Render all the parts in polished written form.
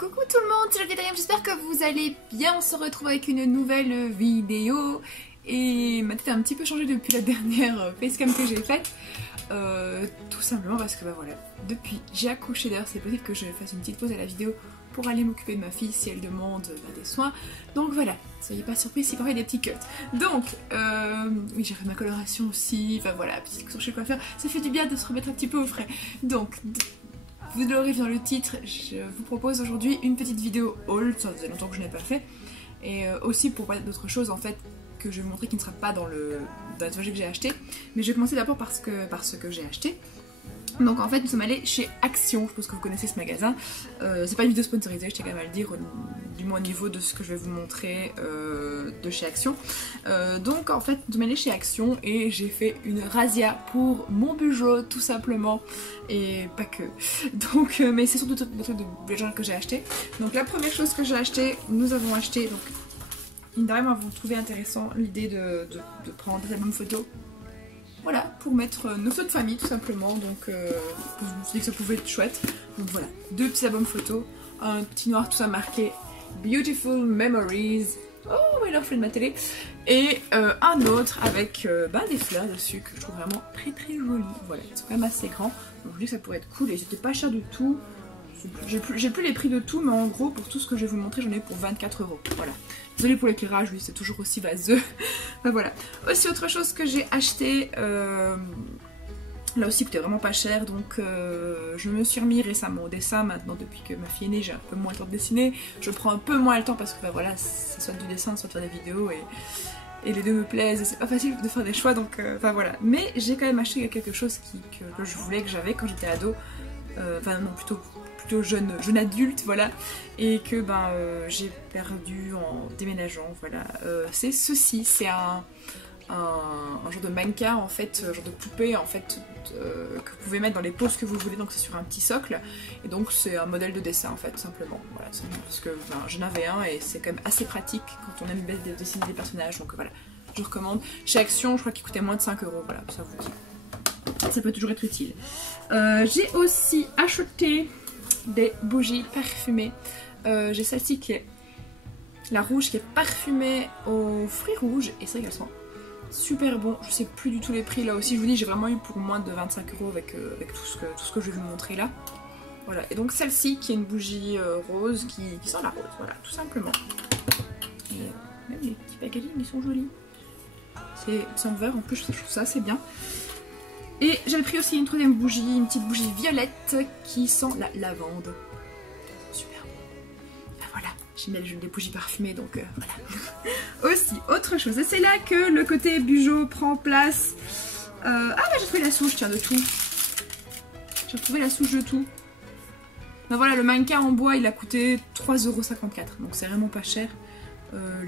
Coucou tout le monde, c'est Jodie Dream, j'espère que vous allez bien. On se retrouve avec une nouvelle vidéo et ma tête a un petit peu changé depuis la dernière facecam que j'ai faite. Tout simplement parce que bah voilà, depuis j'ai accouché, d'ailleurs c'est possible que je fasse une petite pause à la vidéo pour aller m'occuper de ma fille si elle demande des soins. Donc voilà, soyez pas surpris si parfois il y a des petits cuts. Donc, oui, j'ai fait ma coloration aussi, enfin voilà, petite course chez le coiffeur, ça fait du bien de se remettre un petit peu au frais. Donc, vous l'aurez vu dans le titre, je vous propose aujourd'hui une petite vidéo haul, ça faisait longtemps que je n'ai pas fait, et aussi pour parler d'autres choses en fait que je vais vous montrer qui ne sera pas dans la toile que j'ai acheté, mais je vais commencer d'abord par ce que j'ai acheté. Donc en fait nous sommes allés chez Action, je pense que vous connaissez ce magasin, c'est pas une vidéo sponsorisée, je tiens quand même à le dire, du moins au niveau de ce que je vais vous montrer de chez Action. Donc en fait nous sommes allés chez Action et j'ai fait une razzia pour mon budget tout simplement, et pas que. Donc mais c'est surtout des trucs de budget que j'ai acheté. Donc la première chose que j'ai acheté, nous avons acheté, donc évidemment vous trouvez intéressant l'idée de prendre des albums photos. Voilà, pour mettre nos photos de famille tout simplement, donc je me suis dit que ça pouvait être chouette. Donc voilà, deux petits albums photos, un petit noir tout ça marqué Beautiful Memories, oh my love friend de ma télé, et un autre avec des fleurs dessus que je trouve vraiment très très jolies. Voilà, ils sont quand même assez grands, donc je dis que ça pourrait être cool et c'était pas cher du tout. J'ai plus les prix de tout, mais en gros pour tout ce que je vais vous montrer j'en ai pour 24 €. Voilà. Désolée pour l'éclairage, oui c'est toujours aussi vaseux. Ben voilà. Aussi autre chose que j'ai acheté, là aussi coûtait vraiment pas cher, donc je me suis remis récemment au dessin maintenant depuis que ma fille est née, j'ai un peu moins le temps de dessiner. Je prends un peu moins le temps parce que voilà, c'est soit du dessin, soit de faire des vidéos et les deux me plaisent et c'est pas facile de faire des choix, donc enfin voilà. Mais j'ai quand même acheté quelque chose que je voulais, que j'avais quand j'étais ado, enfin non plutôt jeune adulte, voilà, et que j'ai perdu en déménageant, voilà. C'est ceci, c'est un genre de mannequin en fait, genre de poupée en fait, que vous pouvez mettre dans les poses que vous voulez, donc c'est sur un petit socle, et donc c'est un modèle de dessin en fait, simplement, voilà, parce que j'en avais un et c'est quand même assez pratique quand on aime dessiner des personnages, donc voilà, je recommande. Chez Action, je crois qu'il coûtait moins de 5 €, voilà, ça vous dit, ça peut toujours être utile. J'ai aussi acheté des bougies parfumées. J'ai celle-ci qui est la rouge, qui est parfumée aux fruits rouges, et c'est vrai qu'elles sont super bon. Je sais plus du tout les prix là aussi, je vous dis j'ai vraiment eu pour moins de 25 € avec tout ce que je vais vous montrer là. Voilà, et donc celle-ci qui est une bougie rose qui sent la rose, voilà, tout simplement. Et même les petits packaging ils sont jolis. C'est en vert en plus, je trouve ça assez bien. Et j'ai pris aussi une troisième bougie, une petite bougie violette qui sent la lavande. Super bon. Ben voilà, j'aime bien des bougies parfumées, donc voilà. Aussi, autre chose, et c'est là que le côté bugeot prend place. J'ai trouvé la souche, tiens, de tout. J'ai retrouvé la souche de tout. Ben voilà, le mannequin en bois, il a coûté 3,54 €, donc c'est vraiment pas cher.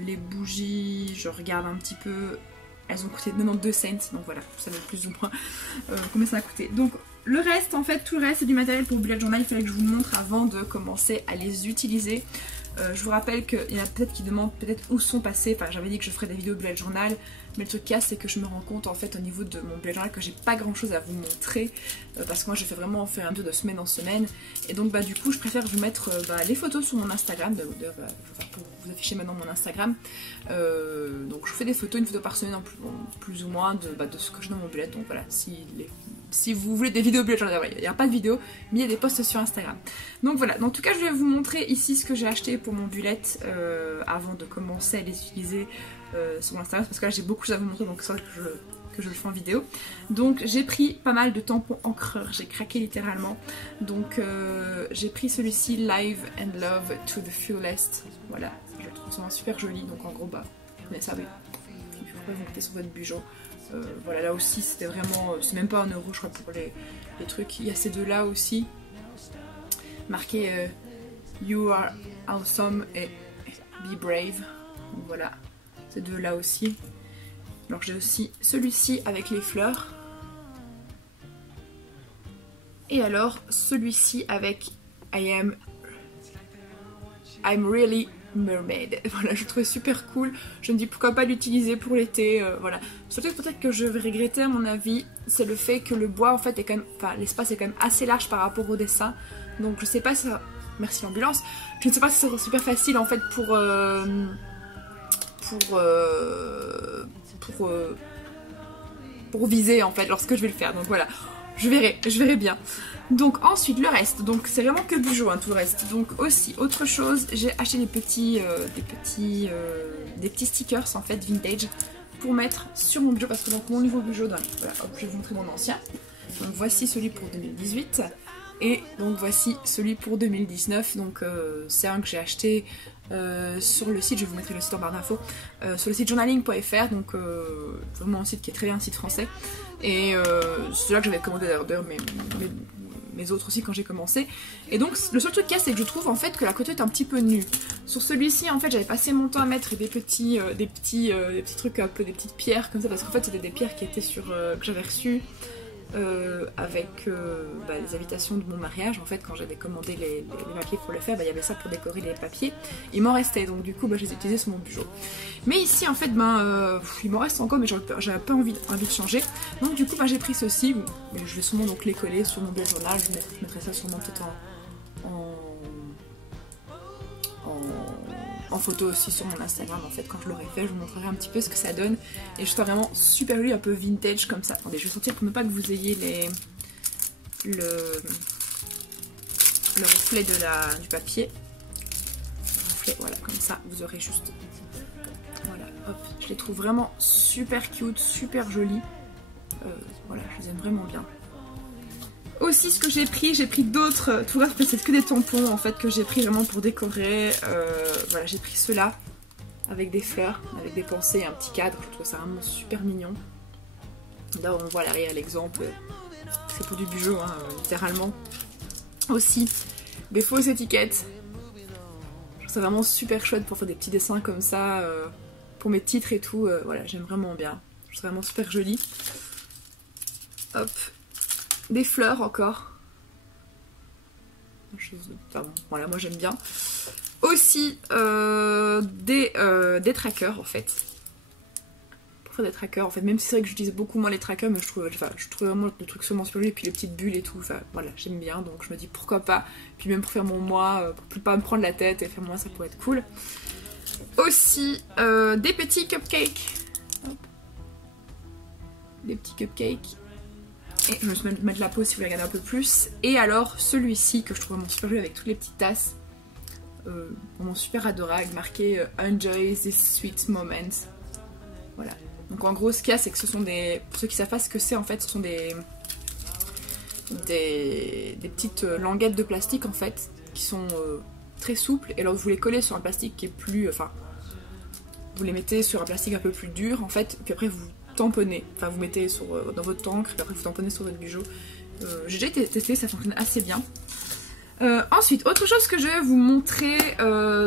Les bougies, je regarde un petit peu... Elles ont coûté 92 cents, donc voilà, vous savez plus ou moins combien ça a coûté. Donc le reste, en fait, tout le reste c'est du matériel pour bullet journal, il fallait que je vous montre avant de commencer à les utiliser. Je vous rappelle qu'il y en a peut-être qui demandent peut-être où sont passés, enfin j'avais dit que je ferais des vidéos bullet journal, mais le truc qu'il y a c'est que je me rends compte en fait au niveau de mon bullet journal que j'ai pas grand chose à vous montrer, parce que moi je fais vraiment faire un peu de semaine en semaine, et donc du coup je préfère vous mettre les photos sur mon Instagram, d'ailleurs pour vous afficher maintenant mon Instagram. Donc je fais des photos, une photo par semaine en plus ou moins de ce que j'ai dans mon bullet, donc voilà, si vous voulez des vidéos bullet journal, il n'y a pas de vidéo, mais il y a des posts sur Instagram. Donc voilà, en tout cas je vais vous montrer ici ce que j'ai acheté pour mon bullet avant de commencer à les utiliser sur mon Instagram, parce que là j'ai beaucoup de choses à vous montrer, donc c'est vrai que je le fais en vidéo. Donc j'ai pris pas mal de tampons encreurs, j'ai craqué littéralement. Donc j'ai pris celui-ci, Live and Love to the Fullest. Voilà, je le trouve super joli, donc en gros vous connaissez ça, oui. Vous pouvez vous mettez sur votre bijou. Voilà, là aussi c'était vraiment, c'est même pas 1 € je crois pour les trucs. Il y a ces deux là aussi, marqué You are awesome et Be brave. Donc voilà, ces deux là aussi. Alors j'ai aussi celui-ci avec les fleurs. Et alors celui-ci avec I'm really mermaid. Voilà, je le trouvais super cool. Je me dis pourquoi pas l'utiliser pour l'été. Voilà. Surtout peut-être que je vais regretter à mon avis, c'est le fait que le bois en fait est quand même, enfin l'espace est quand même assez large par rapport au dessin. Donc je sais pas si ça merci l'ambulance. Je ne sais pas si c'est super facile en fait pour viser en fait lorsque je vais le faire. Donc voilà, je verrai bien. Donc ensuite le reste, donc c'est vraiment que Bujo hein, tout le reste. Donc aussi autre chose, j'ai acheté des petits stickers en fait vintage pour mettre sur mon Bujo parce que donc mon nouveau Bujo, voilà, hop, je vais vous montrer mon ancien. Donc voici celui pour 2018 et donc voici celui pour 2019. Donc c'est un que j'ai acheté sur le site, je vous mettrai le site en barre d'infos, sur le site journaling.fr, donc vraiment un site qui est très bien, un site français. Et c'est là que j'avais commandé d'ailleurs mes autres aussi quand j'ai commencé. Et donc le seul truc qu'il y a, c'est que je trouve en fait que la couture est un petit peu nue. Sur celui-ci en fait j'avais passé mon temps à mettre des petits trucs, un peu des petites pierres comme ça, parce qu'en fait c'était des pierres qui étaient que j'avais reçues avec les invitations de mon mariage. En fait quand j'avais commandé les papiers pour le faire, il y avait ça pour décorer les papiers. Il m'en restait, donc du coup je les ai utilisés sur mon Bujo. Mais ici en fait il m'en reste encore, mais j'avais pas envie de changer. Donc du coup j'ai pris ceci. Je vais sûrement donc les coller sur mon bullet journal. Je mettrai ça sûrement peut-être en photo aussi sur mon Instagram en fait quand je l'aurai fait. Je vous montrerai un petit peu ce que ça donne. Et je trouve vraiment super joli, un peu vintage comme ça. Attendez, je vais sortir pour ne pas que vous ayez le reflet du papier. Le reflet, voilà, comme ça vous aurez juste. Voilà, hop, je les trouve vraiment super cute, super jolis. Voilà, je les aime vraiment bien. Aussi ce que j'ai pris d'autres, tout reste, c'est que des tampons en fait que j'ai pris vraiment pour décorer. Voilà, j'ai pris ceux-là avec des fleurs, avec des pensées et un petit cadre. Je trouve ça vraiment super mignon. Là on voit à l'arrière l'exemple, c'est pour du Bujo hein, littéralement. Aussi des fausses étiquettes. Je trouve ça vraiment super chouette pour faire des petits dessins comme ça, pour mes titres et tout. Voilà, j'aime vraiment bien. Je trouve ça vraiment super joli. Hop. Des fleurs encore. Enfin, voilà, moi j'aime bien. Aussi des trackers en fait. Pour faire des trackers en fait, même si c'est vrai que j'utilise beaucoup moins les trackers, mais je trouve vraiment le truc seulement super joli, et puis les petites bulles et tout, enfin voilà, j'aime bien, donc je me dis pourquoi pas. Puis même pour faire mon mois, pour ne pas me prendre la tête et faire moi, ça pourrait être cool. Aussi des petits cupcakes. Hop. Des petits cupcakes. Et je me suis mettre la pause si vous voulez regarder un peu plus. Et alors celui-ci que je trouve vraiment super joli avec toutes les petites tasses. Vraiment super adorable, marqué Enjoy this sweet moment. Voilà. Donc en gros ce qu'il y a, c'est que ce sont des... Pour ceux qui savent pas ce que c'est en fait, ce sont des petites languettes de plastique en fait, qui sont très souples. Et alors vous les collez sur un plastique qui est plus... Enfin, vous les mettez sur un plastique un peu plus dur en fait, puis après vous tamponnez, enfin vous mettez dans votre encre, puis après vous tamponnez sur votre Bujo. J'ai déjà testé, ça fonctionne assez bien. Ensuite, autre chose que je vais vous montrer,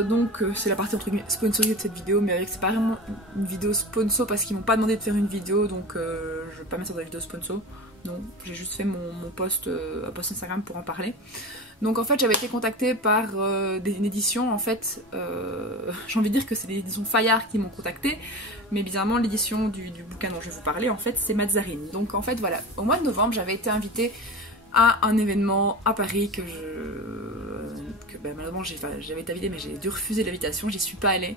donc c'est la partie entre guillemets sponsorisée de cette vidéo, mais avec c'est pas vraiment une vidéo sponsor parce qu'ils m'ont pas demandé de faire une vidéo, donc je vais pas mettre ça dans la vidéo sponsor. Non, j'ai juste fait mon post Instagram pour en parler. Donc en fait j'avais été contactée par une édition en fait, j'ai envie de dire que c'est l'édition Fayard qui m'ont contactée, mais bizarrement l'édition du bouquin dont je vais vous parler en fait c'est Mazzarine. Donc en fait voilà, au mois de novembre j'avais été invitée à un événement à Paris que malheureusement j'avais été invitée mais j'ai dû refuser l'invitation, j'y suis pas allée.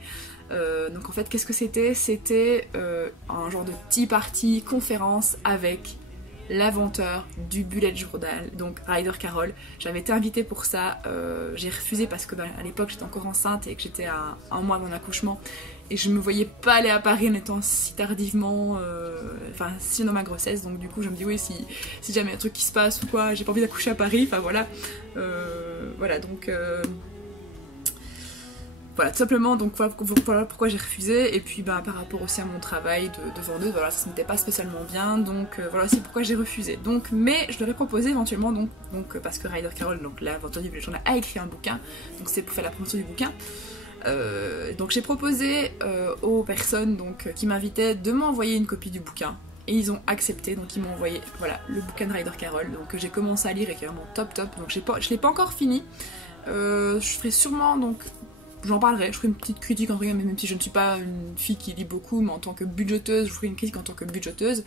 Donc en fait qu'est-ce que c'était? C'était un genre de tea party conférence avec l'inventeur du bullet journal, donc Ryder Carroll. J'avais été invitée pour ça, j'ai refusé parce que à l'époque j'étais encore enceinte et que j'étais à un mois de mon accouchement et je me voyais pas aller à Paris en étant si tardivement, enfin si dans ma grossesse, donc du coup je me dis oui si jamais un truc qui se passe ou quoi, j'ai pas envie d'accoucher à Paris, enfin voilà, voilà donc... Voilà, tout simplement, donc voilà pourquoi j'ai refusé. Et puis par rapport aussi à mon travail de vendeuse, voilà, ça se mettait pas spécialement bien. Donc voilà aussi pourquoi j'ai refusé. Donc, mais je leur ai proposé éventuellement, donc parce que Ryder Carroll, donc l'inventeur du bullet journal, a écrit un bouquin. Donc c'est pour faire la promotion du bouquin. Donc j'ai proposé aux personnes donc, qui m'invitaient de m'envoyer une copie du bouquin. Et ils ont accepté, donc ils m'ont envoyé voilà, le bouquin de Ryder Carroll, donc que j'ai commencé à lire et qui est vraiment top. Donc je l'ai pas encore fini. Je ferai sûrement donc j'en parlerai, je ferai une petite critique entre guillemets, même si je ne suis pas une fille qui lit beaucoup, mais en tant que budgeteuse, je ferai une critique en tant que budgeteuse.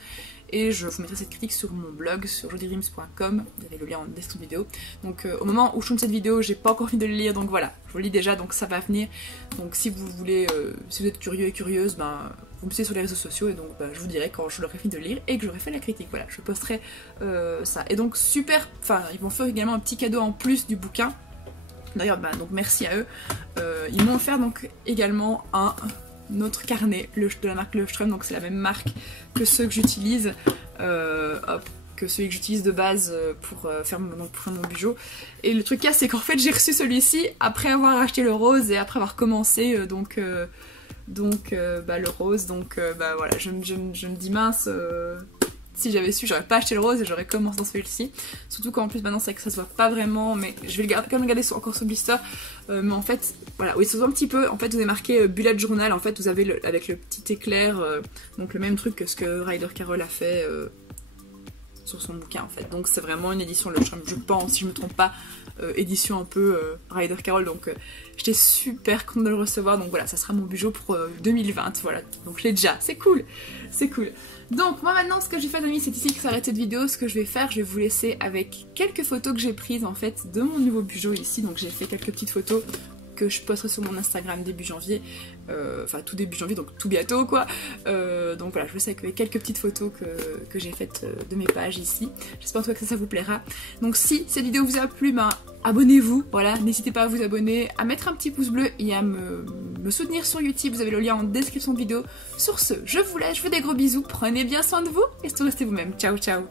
Et je vous mettrai cette critique sur mon blog, sur jodirims.com, vous avez le lien en description de vidéo. Donc au moment où je tourne cette vidéo, j'ai pas encore fini de le lire, donc voilà, je le lis déjà, donc ça va venir. Donc si vous voulez, si vous êtes curieux et curieuse, ben, vous me suivez sur les réseaux sociaux, et donc je vous dirai quand je l'aurai fini de le lire et que j'aurai fait la critique, voilà, je posterai ça. Et donc super, enfin ils vont faire également un petit cadeau en plus du bouquin. D'ailleurs, donc merci à eux. Ils m'ont offert donc également un autre carnet de la marque Löfström, donc c'est la même marque que ceux que j'utilise, que celui que j'utilise de base pour faire mon bijou. Et le truc là, c'est qu'en fait j'ai reçu celui-ci après avoir acheté le rose et après avoir commencé le rose, donc voilà, je me dis mince. Si j'avais su, j'aurais pas acheté le rose et j'aurais commencé dans celui-ci. Surtout qu'en plus maintenant c'est que ça se voit pas vraiment, mais je vais quand même le garder encore sur le blister. Mais en fait, voilà, oui, ça se voit un petit peu. En fait, vous avez marqué bullet journal. En fait, vous avez avec le petit éclair, donc le même truc que ce que Ryder Carroll a fait sur son bouquin en fait. Donc c'est vraiment une édition Löfström, je pense, si je me trompe pas, édition un peu Ryder Carroll. Donc j'étais super contente de le recevoir. Donc voilà, ça sera mon bijou pour 2020. Voilà, donc je l'ai déjà. C'est cool, c'est cool. Donc moi maintenant ce que j'ai fait d'amis, c'est ici que s'arrête cette vidéo. Ce que je vais faire, je vais vous laisser avec quelques photos que j'ai prises en fait de mon nouveau bijou ici. Donc j'ai fait quelques petites photos que je posterai sur mon Instagram début janvier, enfin tout début janvier, donc tout bientôt quoi. Donc voilà, je vous laisse avec quelques petites photos que j'ai faites de mes pages ici. J'espère en tout cas que ça vous plaira. Donc si cette vidéo vous a plu, abonnez-vous, voilà, n'hésitez pas à vous abonner, à mettre un petit pouce bleu et à me soutenir sur YouTube, vous avez le lien en description de vidéo. Sur ce, je vous laisse, je vous fais des gros bisous, prenez bien soin de vous et surtout restez vous-même. Ciao ciao.